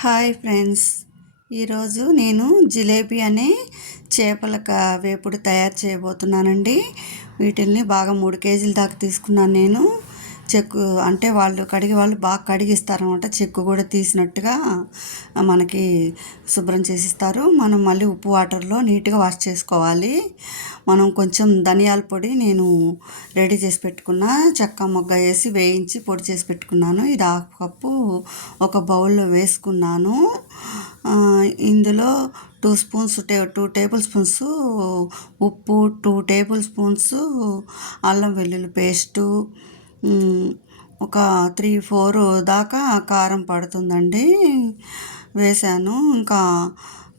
Hi friends, ఈరోజు నేను జిలేబీ అనే చేపల వేపుడు తయారు చేయబోతున్నానండి. వీటిల్ని బాగా 3 కేజీల దాకా తీసుకున్నాను నేను. చెక్కు అంటే వాళ్ళు బాగా కడిగిస్తారనమాట. చెక్కు కూడా తీసినట్టుగా మనకి శుభ్రం చేసిస్తారు. మనం మళ్ళీ ఉప్పు వాటర్లో నీట్గా వాష్ చేసుకోవాలి. మనం కొంచెం ధనియాల పొడి నేను రెడీ చేసి పెట్టుకున్న, చెక్క మొగ్గ వేసి వేయించి పొడి చేసి పెట్టుకున్నాను. ఇది 1/2 కప్పు ఒక బౌల్లో వేసుకున్నాను. ఇందులో 2 టేబుల్ స్పూన్స్ ఉప్పు, 2 టేబుల్ స్పూన్స్ అల్లం వెల్లుల్లి పేస్టు, ఒక 3-4 దాకా కారం పడుతుందండి వేసాను. ఇంకా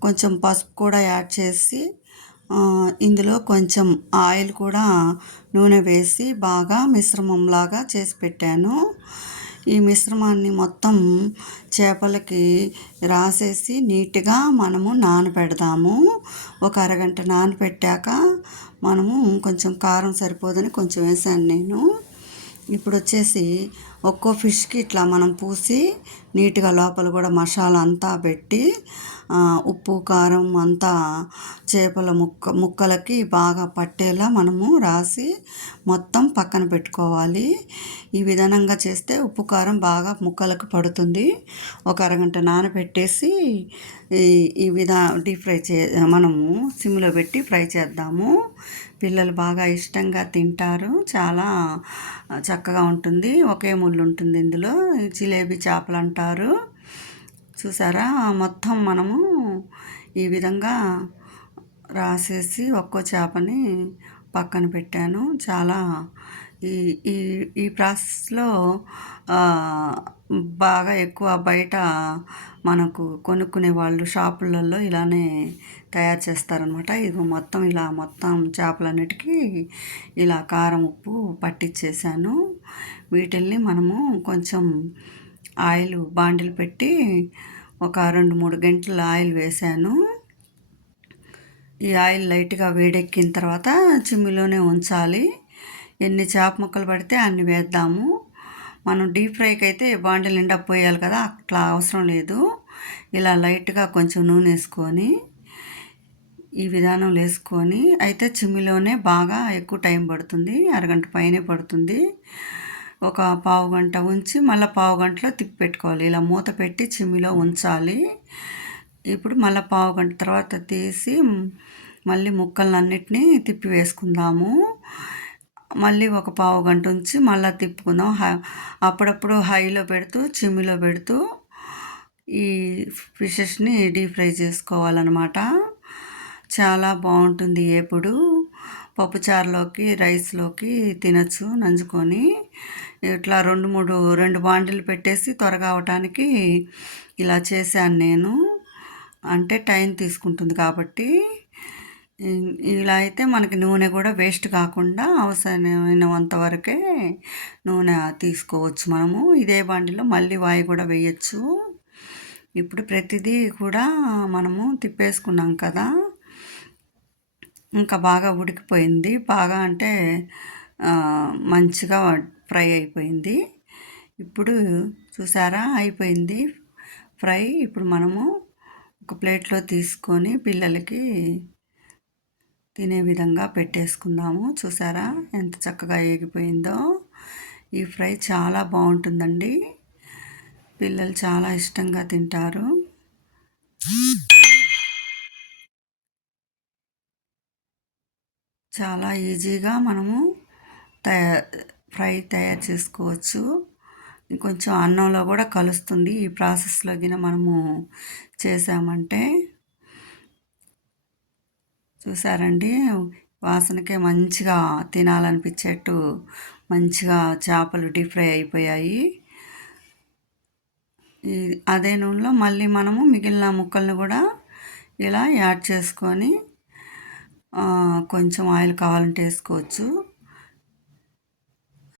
కొంచెం పసుపు కూడా యాడ్ చేసి ఇందులో కొంచెం ఆయిల్ కూడా నూనె వేసి బాగా మిశ్రమంలాగా చేసి పెట్టాను. ఈ మిశ్రమాన్ని మొత్తం చేపలకి రాసేసి నీట్గా మనము నానబెడదాము. ఒక అరగంట నానబెట్టాక మనము కొంచెం కారం సరిపోదని కొంచెం వేసాను నేను. ఇప్పుడు వచ్చేసి ఒక్కో ఫిష్కి ఇట్లా మనం పూసి నీట్గా లోపల కూడా మసాలా అంతా పెట్టి ఉప్పు కారం అంతా చేపల ముక్కలకి బాగా పట్టేలా మనము రాసి మొత్తం పక్కన పెట్టుకోవాలి. ఈ విధానంగా చేస్తే ఉప్పు కారం బాగా ముక్కలకు పడుతుంది. ఒక అరగంట నానబెట్టేసి ఈ డీప్ ఫ్రై మనము సిమ్లో పెట్టి ఫ్రై చేద్దాము. పిల్లలు బాగా ఇష్టంగా తింటారు. చాలా చక్కగా ఉంటుంది. ఒకే ముళ్ళు ఉంటుంది ఇందులో. జిలేబీ చేపలు అంటారు. చూసారా, మొత్తం మనము ఈ విధంగా రాసేసి ఒక్కో చేపని పక్కన పెట్టాను. చాలా ఈ ఈ ఈ ప్రాసెస్లో బాగా ఎక్కువ బయట మనకు కొనుక్కునే వాళ్ళు షాపులలో ఇలానే తయారు చేస్తారనమాట. ఇది మొత్తం మొత్తం చేపలన్నిటికీ ఇలా కారం ఉప్పు పట్టించేసాను. వీటిల్ని మనము కొంచెం ఆయిల్ బాండిల్ పెట్టి ఒక 2-3 గంటలు ఆయిల్ వేసాను. ఈ ఆయిల్ లైట్గా వేడెక్కిన తర్వాత చిమ్మిలోనే ఉంచాలి. ఎన్ని చేప ముక్కలు పడితే అన్ని వేద్దాము. మనం డీప్ ఫ్రైకి అయితే బాండిల్ నిండా పోయాలి కదా, అట్లా అవసరం లేదు. ఇలా లైట్గా కొంచెం నూనె వేసుకొని ఈ విధానం వేసుకొని అయితే చిమ్మిలోనే బాగా ఎక్కువ టైం పడుతుంది. అరగంట పైనే పడుతుంది. ఒక పావు గంట ఉంచి మళ్ళీ పావు గంటలో తిప్పి పెట్టుకోవాలి. ఇలా మూత పెట్టి చిమ్మిలో ఉంచాలి. ఇప్పుడు మళ్ళీ పావు గంట తర్వాత తీసి మళ్ళీ ముక్కలన్నిటినీ తిప్పి వేసుకుందాము. మళ్ళీ ఒక పావు గంట ఉంచి మళ్ళీ తిప్పుకుందాం. అప్పుడప్పుడు హైలో పెడుతూ చిమ్మిలో పెడుతూ ఈ ఫిషెస్ని డీప్ ఫ్రై చేసుకోవాలన్నమాట. చాలా బాగుంటుంది. ఎప్పుడు పప్పుచారులోకి రైస్లోకి తినచ్చు నంజుకొని. ఇట్లా 2 బాండిలు పెట్టేసి త్వరగా అవటానికి ఇలా చేశాను నేను. అంటే టైం తీసుకుంటుంది కాబట్టి. ఇలా అయితే మనకి నూనె కూడా వేస్ట్ కాకుండా అవసరమైనంత వరకే నూనె తీసుకోవచ్చు మనము. ఇదే బాండిలో మళ్ళీ వాయి కూడా వేయచ్చు. ఇప్పుడు ప్రతిదీ కూడా మనము తిప్పేసుకున్నాం కదా, ఇంకా బాగా ఉడికిపోయింది. బాగా అంటే మంచిగా ఫ్రై అయిపోయింది. ఇప్పుడు చూసారా, అయిపోయింది ఫ్రై. ఇప్పుడు మనము ఒక ప్లేట్లో తీసుకొని పిల్లలకి తినే విధంగా పెట్టేసుకుందాము. చూసారా ఎంత చక్కగా ఏగిపోయిందో. ఈ ఫ్రై చాలా బాగుంటుందండి. పిల్లలు చాలా ఇష్టంగా తింటారు. చాలా ఈజీగా మనము ఫ్రై తయారు చేసుకోవచ్చు. కొంచెం అన్నంలో కూడా కలుస్తుంది ఈ ప్రాసెస్లో గిన మనము చేసామంటే. చూసారండి, వాసనకే మంచిగా తినాలనిపించేట్టు మంచిగా చేపలు డీప్ ఫ్రై అయిపోయాయి. అదే నూనెలో మళ్ళీ మనము మిగిలిన ముక్కల్ని కూడా ఇలా యాడ్ చేసుకొని కొంచెం ఆయిల్ కావాలంటే వేసుకోవచ్చు.